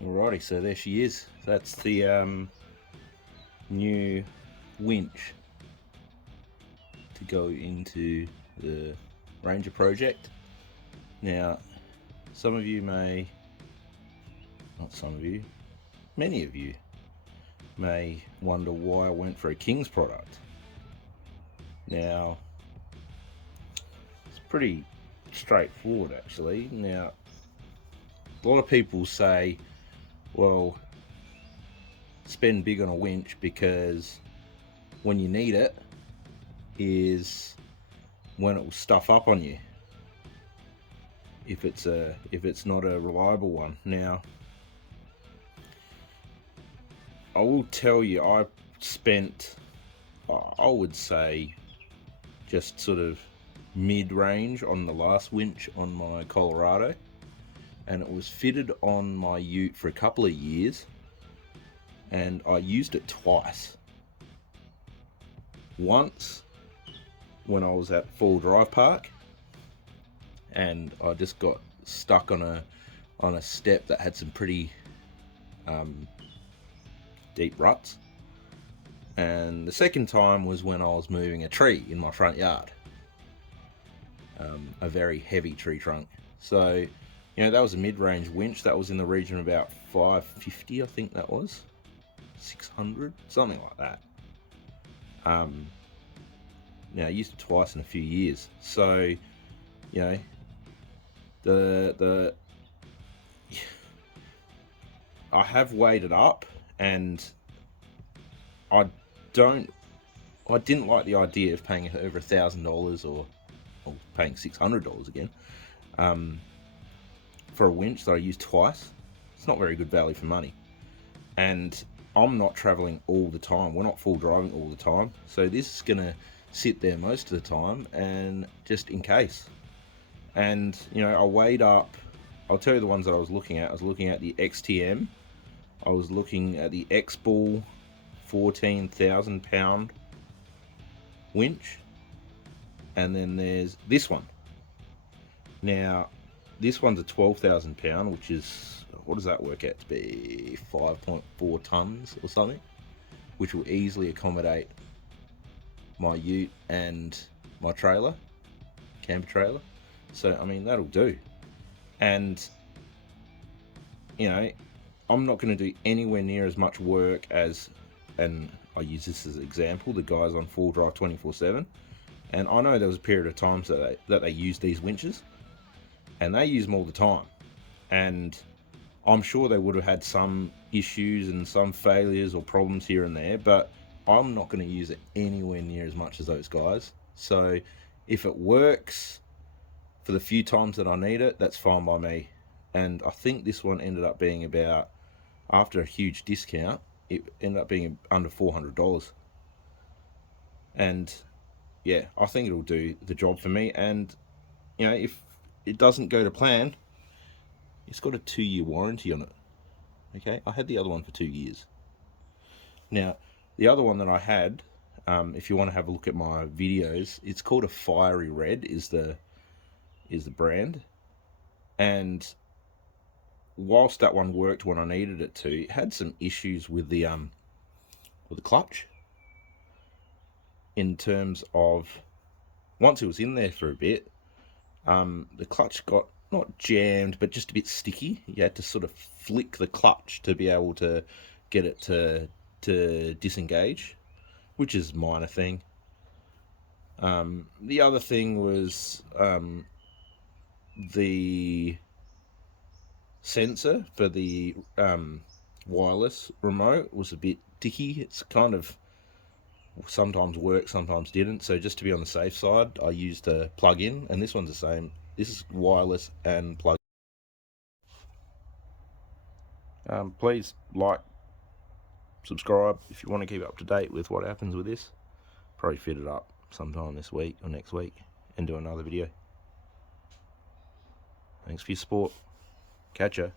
Alrighty, so there she is. That's the new winch to go into the Ranger project. Now, some of you may, not some of you, many of you may wonder why I went for a Kings product. Now, it's pretty straightforward actually. Now, a lot of people say, well, spend big on a winch because when you need it is when it will stuff up on you if it's not a reliable one. Now, I will tell you, I spent, I would say, just sort of mid-range on the last winch on my Colorado, and it was fitted on my ute for a couple of years, and I used it twice. Once when I was at Fall Drive Park and I just got stuck on a step that had some pretty deep ruts, and the second time was when I was moving a tree in my front yard, a very heavy tree trunk. So, you know, that was a mid-range winch. That was in the region of about 550, I think that was 600, something like that. Now, I used it twice in a few years, so, you know, I have weighed it up, and I didn't like the idea of paying over $1,000 or paying $600 again for a winch that I used twice. It's not very good value for money, and I'm not traveling all the time. We're not full driving all the time, so this is gonna sit there most of the time, and just in case. And you know, I weighed up, I'll tell you the ones that I was looking at. I was looking at the XTM, I was looking at the X-Bull 14,000 pound winch, and then there's this one. Now, this one's a 12,000 pound, which is, what does that work out to be? 5.4 tons or something, which will easily accommodate my ute and my trailer, camper trailer. So, I mean, that'll do. And, you know, I'm not going to do anywhere near as much work as, and I use this as an example, the guys on Full Drive 24/7. And I know there was a period of times that they used these winches, and they use them all the time. And I'm sure they would have had some issues and some failures or problems here and there, but I'm not going to use it anywhere near as much as those guys. So if it works for the few times that I need it, that's fine by me. And I think this one ended up being about, after a huge discount, it ended up being under $400. And yeah, I think it'll do the job for me. And you know, if it doesn't go to plan, it's got a 2-year warranty on it. Okay, I had the other one for 2 years. Now, the other one that I had, if you want to have a look at my videos, it's called a Fiery Red is the brand. And whilst that one worked when I needed it to, it had some issues with the clutch. in terms of, once it was in there for a bit, the clutch got not jammed, but just a bit sticky. You had to sort of flick the clutch to be able to get it to disengage, which is a minor thing. The other thing was the sensor for the wireless remote was a bit dicky. It's kind of sometimes worked, sometimes didn't. So just to be on the safe side, I used a plug-in, and this one's the same. This is wireless and plug. Please like, subscribe if you want to keep up to date with what happens with this. Probably fit it up sometime this week or next week and do another video. Thanks for your support. Catch ya.